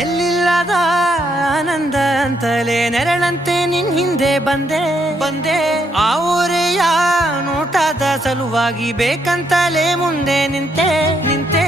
ಎಲ್ಲಿಲ್ಲದ ಆನಂದ ಅಂತಲೇ ನೆರಳಂತೆ ನಿನ್ ಹಿಂದೆ ಬಂದೆ ಆ ಊರೆಯ ನೋಟದ ಸಲುವಾಗಿ ಬೇಕಂತಲೇ ಮುಂದೆ ನಿಂತೆ